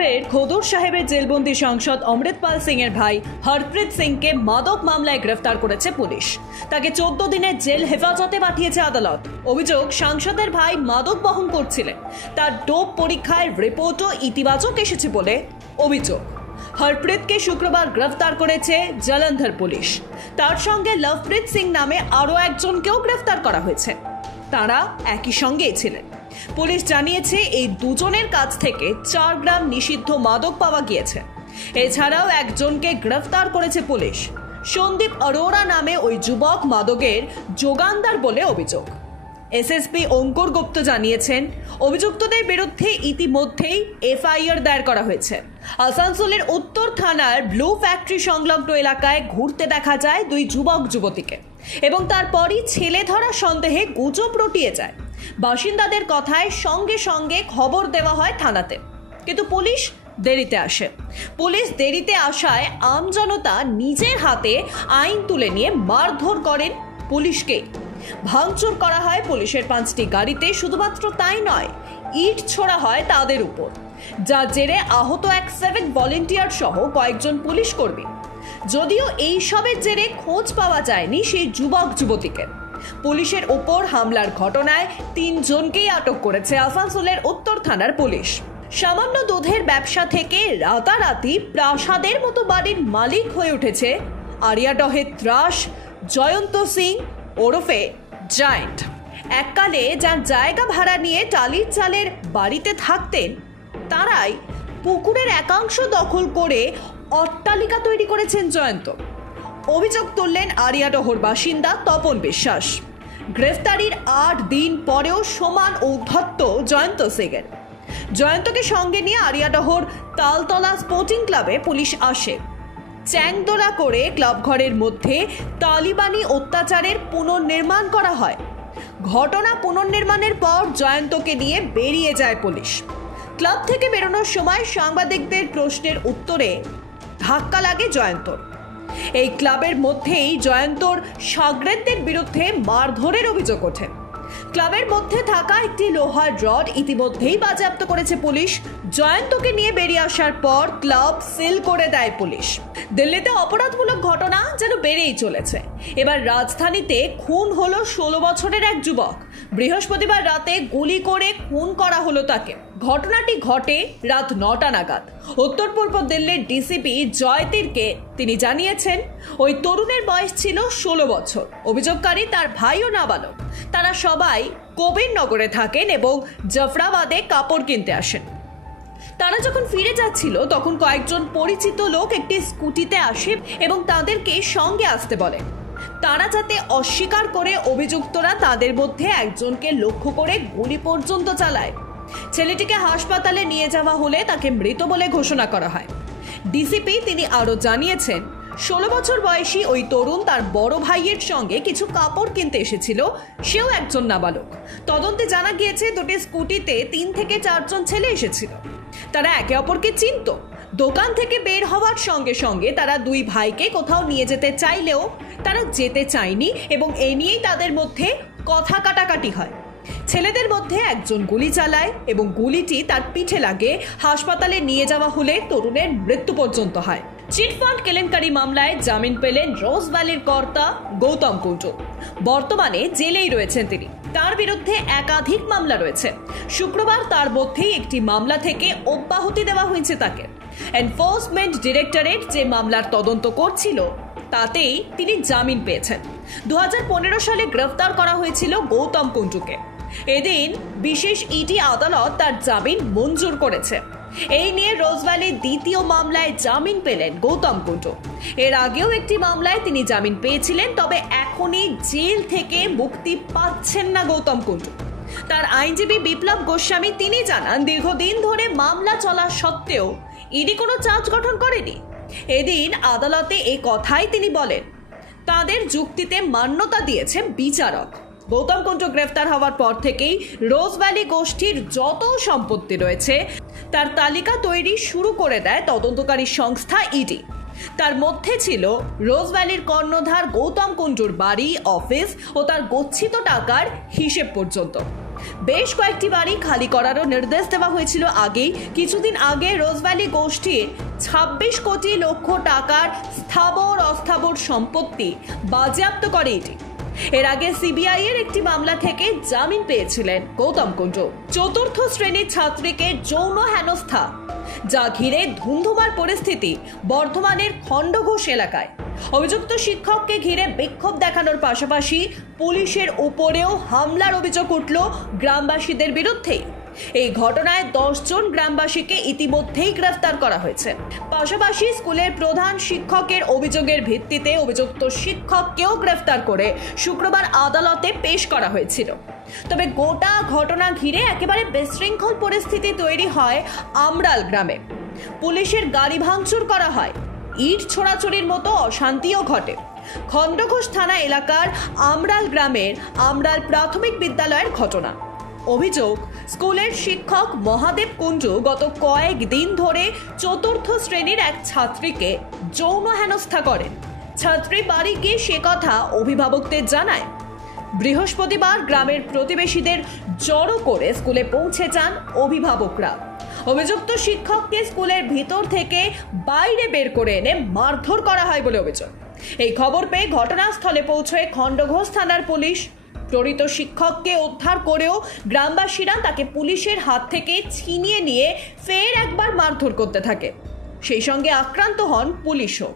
পাঞ্জাবের খোদর সাহেবের জেলবন্দি সাংসদ অমৃতপাল সিং এর ভাই হরপ্রীত সিংকে মাদক মামলায় গ্রেফতার করেছে পুলিশ। তাকে 14 দিনের জেল হেফাজতে পাঠিয়েছে আদালত। অভিযোগ, সাংসদের ভাই মাদক বহন করছিলেন। তার ডোপ পরীক্ষায় রিপোর্টও ইতিবাচক এসেছে বলে অভিযোগ। হরপ্রীতকে শুক্রবার গ্রেফতার করেছে জলন্ধর পুলিশ। তার সঙ্গে লভপ্রীত সিং নামে আরও একজনকেও গ্রেফতার করা হয়েছে। তারা একই সঙ্গেই ছিলেন। পুলিশ জানিয়েছে এই দুজনের কাছ থেকে 4 গ্রাম নিষিদ্ধ মাদক পাওয়া গিয়েছে। এছাড়াও একজনকে গ্রেফতার করেছে পুলিশ। সন্দীপ অরোরা নামে ওই যুবক মাদকের যোগানদার বলে অভিযোগ। এসএসপি অঙ্কুর গুপ্ত জানিয়েছেন, অভিযুক্তদের বিরুদ্ধে ইতিমধ্যেই এফআইআর দায়ের করা হয়েছে। আসানসোলের উত্তর থানার ব্লু ফ্যাক্টরি সংলগ্ন এলাকায় ঘুরতে দেখা যায় 2 যুবক যুবতীকে এবং তারপরই ছেলে ধরা সন্দেহে গুজব রটিয়ে যায়। বাসিন্দাদের কথায় সঙ্গে সঙ্গে খবর দেওয়া হয় থানাতে, কিন্তু পুলিশ দেরিতে আসে। পুলিশ দেরিতে আসায় আমজনতা নিজের হাতে আইন তুলে নিয়ে মারধর করেন পুলিশকে। ভাঙচুর করা হয় পুলিশের 5টি গাড়িতে। শুধুমাত্র তাই নয়, ইট ছোড়া হয় তাদের উপর, যার জেরে আহত এক সিভিক ভলেন্টিয়ার সহ কয়েকজন পুলিশ কর্মী। যদিও এই সবের জেরে খোঁজ পাওয়া যায়নি সেই যুবক যুবতীকে। পুলিশের ওপর হামলার ঘটনায় 3 জনকেই আটক করেছে আসানসোলের উত্তর থানার পুলিশ। সামান্য দুধের ব্যবসা থেকে রাতারাতি প্রাসাদের মতো বাড়ির মালিক হয়ে উঠেছে আরিয়াডহের ত্রাস জয়ন্ত সিং ওরফে জায়েন্ট। এককালে যার জায়গা ভাড়া নিয়ে টালির চালের বাড়িতে থাকতেন, তারাই পুকুরের একাংশ দখল করে অট্টালিকা তৈরি করেছেন জয়ন্ত। অভিযোগ তুললেন আরিয়াডহর বাসিন্দা তপন বিশ্বাস। গ্রেফতারির 8 দিন পরেও সমান ঔদ্ধত্য জয়ন্ত সিংয়ের। জয়ন্তকে সঙ্গে নিয়ে আরিয়াডহর তালতলা স্পোর্টিং ক্লাবে পুলিশ আসে। চ্যাংদোলা করে ক্লাব ঘরের মধ্যে তালিবানি অত্যাচারের পুনর্নির্মাণ করা হয়। ঘটনা পুনর্নির্মাণের পর জয়ন্তকে নিয়ে বেরিয়ে যায় পুলিশ। ক্লাব থেকে বেরোনোর সময় সাংবাদিকদের প্রশ্নের উত্তরে ধাক্কা লাগে জয়ন্তর। এই ক্লাবের মধ্যেই জয়ন্তর সাগরেদদের বিরুদ্ধে মারধরের অভিযোগ ওঠে। ক্লাবের মধ্যে থাকা একটি লোহার রড ইতিমধ্যেই বাজেয়াপ্ত করেছে পুলিশ। জয়ন্তকে নিয়ে বেরিয়ে আসার পর ক্লাব সিল করে দেয় পুলিশ। দিল্লিতে অপরাধমূলক ঘটনা যেন বেড়েই চলেছে। এবার রাজধানীতে খুন হলো 16 বছরের এক যুবক। বৃহস্পতিবার রাতে গুলি করে খুন করা হলো তাকে। ঘটনাটি ঘটে রাত 9টা নাগাদ। উত্তর পূর্ব দিল্লির ডিসিপি জয়তীরকে তিনি জানিয়েছেন, ওই তরুণের বয়স ছিল 16 বছর। অভিযোগকারী তার ভাইও নাবালক। তারা সবাই কবিরনগরে থাকেন এবং জাফরাবাদে কাপড় কিনতে আসেন। তারা যখন ফিরে যাচ্ছিল তখন কয়েকজন পরিচিত লোক একটি স্কুটিতে আসে এবং তাদেরকে সঙ্গে আসতে বলে। তারা যাতে অস্বীকার করে অভিযুক্তরা তাদের মধ্যে একজনকে লক্ষ্য করে গুলি পর্যন্ত চালায়। ছেলেটিকে হাসপাতালে নিয়ে যাওয়া হলে তাকে মৃত বলে ঘোষণা করা হয়। ডিসিপি তিনি আরও জানিয়েছেন, 16 বছর বয়সী ওই তরুণ তার বড় ভাইয়ের সঙ্গে কিছু কাপড় কিনতে এসেছিল। সেও একজন নাবালক। তদন্তে জানা গিয়েছে 2টি স্কুটিতে 3 থেকে 4 জন ছেলে এসেছিল। তারা একে অপরকে চিনত। দোকান থেকে বের হওয়ার সঙ্গে সঙ্গে তারা 2 ভাইকে কোথাও নিয়ে যেতে চাইলেও তারা যেতে চায়নি এবং এই নিয়েই তাদের মধ্যে কথা কাটাকাটি হয়। ছেলেদের মধ্যে একজন গুলি চালায় এবং গুলিটি তার পিঠে লাগে। হাসপাতালে নিয়ে যাওয়া হলে তরুণের মৃত্যু পর্যন্ত হয়। চিটফান্ড কেলেঙ্কারি মামলায় জামিন পেলেন রোজ ভ্যালির কর্তা গৌতম কুণ্ডু। বর্তমানে জেলেই রয়েছেন তিনি। তার বিরুদ্ধে একাধিক মামলা রয়েছে। শুক্রবার তার মধ্যেই একটি মামলা থেকে অব্যাহতি দেওয়া হয়েছে তাকে। এনফোর্সমেন্ট ডিরেক্টরেট যে মামলার তদন্ত করছিল তাতেই তিনি জামিন পেয়েছেন। 2015 সালে গ্রেফতার করা হয়েছিল গৌতম কুণ্ডুকে। এদিন বিশেষ ইডি আদালত তার জামিন মঞ্জুর করেছে। এই নিয়ে রোজভ্যালির দ্বিতীয় মামলায় জামিন পেলেন গৌতম কুণ্ডু। এর আগেও একটি মামলায় তিনি জামিন পেয়েছিলেন, তবে এখনই জেল থেকে মুক্তি পাচ্ছেন না গৌতম কুণ্ডু। তার আইনজীবী বিপ্লব গোস্বামী তিনি জানান, দীর্ঘদিন ধরে মামলা চলা সত্ত্বেও ইডি কোনো চার্জ গঠন করেনি। এদিন আদালতে এই কথাই তিনি বলেন। তাদের যুক্তিতে মান্যতা দিয়েছে বিচারক। গৌতম কুণ্ডু গ্রেফতার হওয়ার পর থেকেই রোজ ভ্যালি গোষ্ঠীর যত সম্পত্তি রয়েছে তার তালিকা তৈরি শুরু করে দেয় তদন্তকারী সংস্থা ইডি। তার মধ্যে ছিল রোজভ্যালির কর্ণধার গৌতম কুণ্ডুর বাড়ি, অফিস ও তার গচ্ছিত টাকার হিসেব পর্যন্ত। বেশ কয়েকটি বাড়ি খালি করারও নির্দেশ দেওয়া হয়েছিল আগেই। কিছুদিন আগে রোজভ্যালি গোষ্ঠীর 26 কোটি লক্ষ টাকার স্থাবর অস্থাবর সম্পত্তি বাজেয়াপ্ত করে এটি। এর আগে সিবিআই এর একটি মামলা থেকে জামিন পেয়েছিলেন গৌতম কুণ্ডু। চতুর্থ শ্রেণীর ছাত্রীকে যৌন হেনস্থা, যা ঘিরে ধুন্ধুমার পরিস্থিতি বর্ধমানের খণ্ডঘোষ এলাকায়। অভিযুক্ত শিক্ষককে ঘিরে বিক্ষোভ দেখানোর পাশাপাশি পুলিশের উপরেও হামলার অভিযোগ উঠল গ্রামবাসীদের বিরুদ্ধেই। এই ঘটনায় 10 জন গ্রামবাসীকে ইতিমধ্যেই গ্রেফতার করা হয়েছে। পাশাপাশি স্কুলের প্রধান শিক্ষকের অভিযোগের ভিত্তিতে অভিযুক্ত শিক্ষককেও গ্রেফতার করে শুক্রবার আদালতে পেশ করা হয়েছিল। তবে গোটা ঘটনা ঘিরে একেবারে বিশৃঙ্খল পরিস্থিতি তৈরি হয় আমরাল গ্রামে। পুলিশের গাড়ি ভাঙচুর করা হয়, ইট ছোড়াছুড়ির মতো অশান্তিও ঘটে। খণ্ডঘোষ থানা এলাকার আমরাল গ্রামের আমরাল প্রাথমিক বিদ্যালয়ের ঘটনা। অভিযোগ, স্কুলের শিক্ষক মহাদেব কুণ্ডু গত কয়েকদিন ধরে চতুর্থ শ্রেণীর এক ছাত্রীকে যৌন হেনস্থা করেন। ছাত্রী বাড়ি গিয়ে সে কথা অভিভাবকদের জানায়। বৃহস্পতিবার গ্রামের প্রতিবেশীদের জড়ো করে স্কুলে পৌঁছে যান অভিভাবকরা। অভিযুক্ত শিক্ষককে স্কুলের ভিতর থেকে বাইরে বের করে এনে মারধর করা হয় বলে অভিযোগ। এই খবর পেয়ে ঘটনাস্থলে পৌঁছয় খণ্ডঘোষ থানার পুলিশ। প্রহৃত শিক্ষককে উদ্ধার করেও গ্রামবাসীরা তাকে পুলিশের হাত থেকে ছিনিয়ে নিয়ে ফের একবার মারধর করতে থাকে। সেই সঙ্গে আক্রান্ত হন পুলিশও।